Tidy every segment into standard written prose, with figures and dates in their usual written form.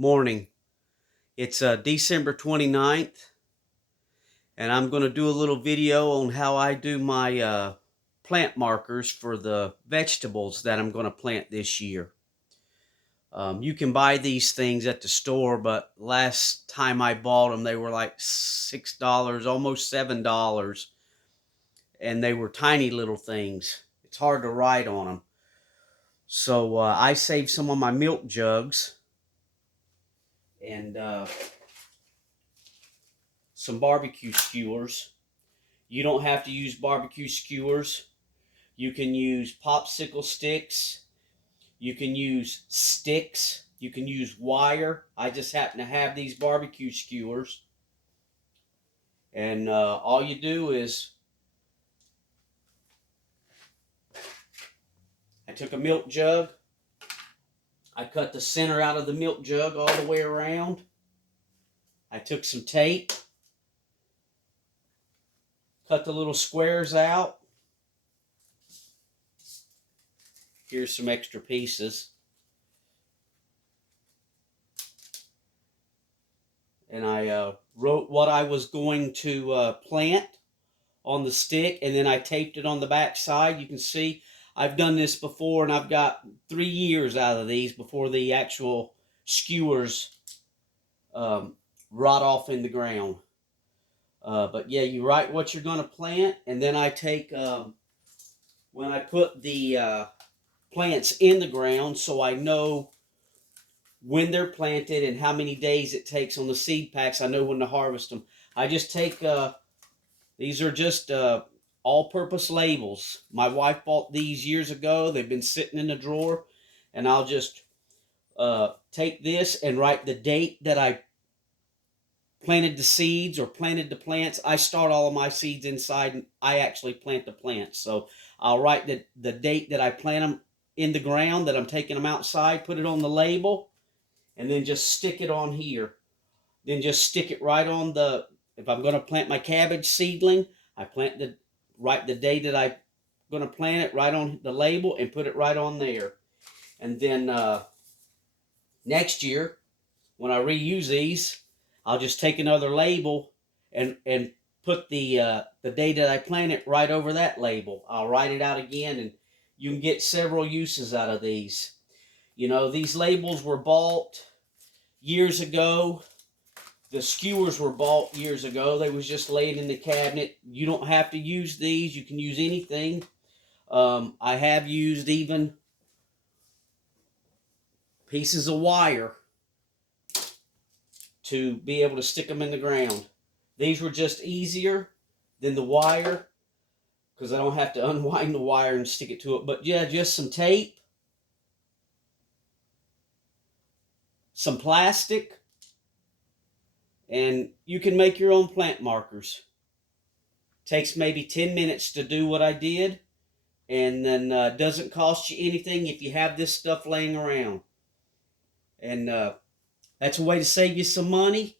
morning. It's December 29th, and I'm going to do a little video on how I do my plant markers for the vegetables that I'm going to plant this year. You can buy these things at the store, but last time I bought them, they were like $6, almost $7, and they were tiny little things. It's hard to write on them. So I saved some of my milk jugs and some barbecue skewers. You don't have to use barbecue skewers. You can use popsicle sticks. You can use sticks. You can use wire. I just happen to have these barbecue skewers. And all you do is, I took a milk jug. I cut the center out of the milk jug all the way around. I took some tape. Cut the little squares out. Here's some extra pieces. And I wrote what I was going to plant on the stick, and then I taped it on the back side. You can see I've done this before, and I've got 3 years out of these before the actual skewers rot off in the ground. But yeah, you write what you're going to plant, and then I take, when I put the plants in the ground, so I know when they're planted and how many days it takes on the seed packs, I know when to harvest them. I just take, these are just all-purpose labels. My wife bought these years ago. They've been sitting in the drawer, and I'll just take this and write the date that I planted the seeds or planted the plants. I start all of my seeds inside, and I actually plant the plants. So I'll write the date that I plant them in the ground, that I'm taking them outside, put it on the label, and then just stick it on here. Then just stick it right on the, if I'm going to plant my cabbage seedling, I write the day that I'm going to plant it right on the label and put it right on there. And then next year, when I reuse these, I'll just take another label and put the day that I plant it right over that label. I'll write it out again, and you can get several uses out of these. You know, these labels were bought years ago. The skewers were bought years ago. They was just laying in the cabinet. You don't have to use these. You can use anything. I have used even pieces of wire to be able to stick them in the ground. These were just easier than the wire because I don't have to unwind the wire and stick it to it. But yeah, just some tape, some plastic, and you can make your own plant markers. Takes maybe 10 minutes to do what I did, and then doesn't cost you anything if you have this stuff laying around. And that's a way to save you some money,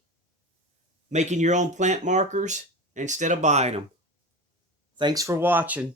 making your own plant markers instead of buying them. Thanks for watching.